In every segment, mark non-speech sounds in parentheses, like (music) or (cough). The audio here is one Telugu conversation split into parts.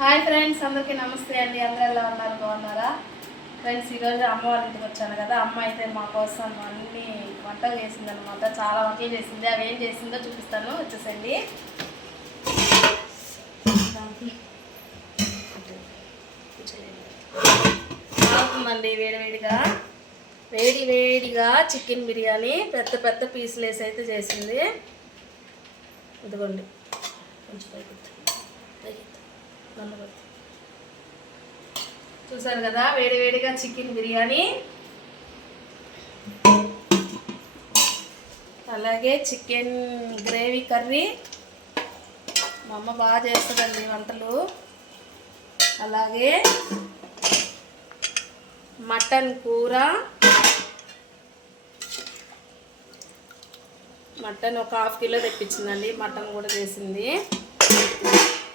హాయ్ ఫ్రెండ్స్ అందరికీ నమస్తే అండి. అందరూ ఎలా ఉన్నారు? బాగున్నారా? ఫ్రెండ్స్ ఈరోజు అమ్మ వాళ్ళ ఇంటికి వచ్చాను కదా. అమ్మ అయితే మా కోసం అన్ని వంటలు చేసింది అనమాట చాలా వంటలు చేసింది. అవి ఏం చేసిందో చూపిస్తాను. వచ్చేసండి. బాగుందండి వేడివేడిగా. వేడి వేడిగా చికెన్ బిర్యానీ పెద్ద పెద్ద పీసులు వేసి అయితే చేసింది. ఇదిగోండి. కొంచెం పైకి పైకి చూసారు కదా వేడి వేడిగా చికెన్ బిర్యానీ. అలాగే చికెన్ గ్రేవీ కర్రీ. మా అమ్మ బాగా చేస్తుందండి వంటలు. అలాగే మటన్ కూర. మటన్ ఒక హాఫ్ కిలో తెప్పించిందండి మటన్ కూడా చేసింది.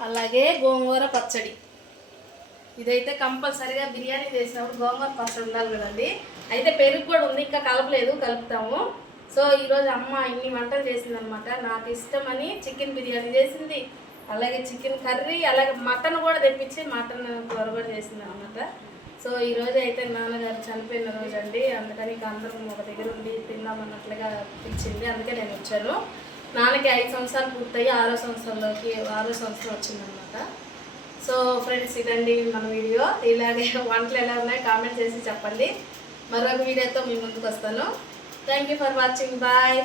అలాగే గోంగూర పచ్చడి. ఇదైతే కంపల్సరీగా బిర్యానీ చేసినప్పుడు గోంగూర పచ్చడి ఉండాలి కదండి. అయితే పెరుగు కూడా ఉంది ఇంకా కలపలేదు కలుపుతాము. సో ఈరోజు అమ్మ ఇన్ని వంటలు చేసిందనమాట నాకు ఇష్టమని చికెన్ బిర్యానీ చేసింది. అలాగే చికెన్ కర్రీ అలాగే మటన్ కూడా తెప్పించి మటన్ కూర కూడా చేసింది అనమాట సో ఈ అయితే నాన్నగారు చనిపోయిన రోజు అండి అందుకని ఇక అందరం ఒక దగ్గర ఉండి తిందామన్నట్లుగా పిలిచింది. అందుకే నేను వచ్చాను. నాన్నకి ఐదు సంవత్సరాలు పూర్తయి ఆరో సంవత్సరంలోకి ఆరో సంవత్సరం వచ్చిందనమాట. సో ఫ్రెండ్స్ ఇదండి మన వీడియో. ఇలాగే (laughs) వంటలు ఎలా ఉన్నాయి కామెంట్ చేసి చెప్పండి. మరొక వీడియోతో మీ ముందుకు వస్తాను. Thank you for watching bye